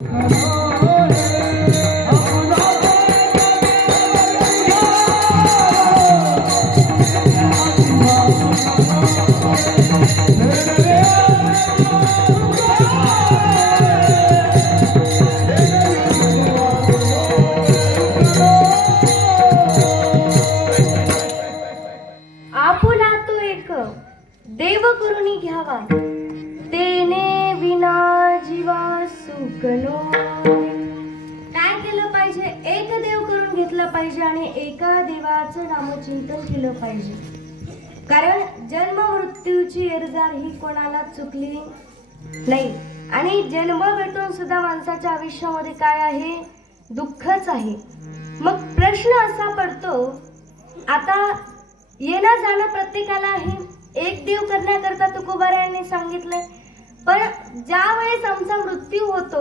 आपुला तो एक देव करुणी घ्यावा, तेने विना जीवा सुकनो. काय केलं पाहिजे? एक देव करून घेतलं पाहिजे आणि एका देवाचं नामचिंतन केलं पाहिजे. कारण जन्म मृत्यूची येरझार ही कोणाला चुकली नाही. आणि जन्म भेटून सुद्धा माणसाच्या आयुष्यामध्ये काय आहे? दुःखच आहे. मग प्रश्न असा पडतो, आता येणं जाणं प्रत्येकाला आहे. एक देव करण्याकरता तुकोबारायांनी सांगितलंय. पण ज्या वेळेस आमचा मृत्यू होतो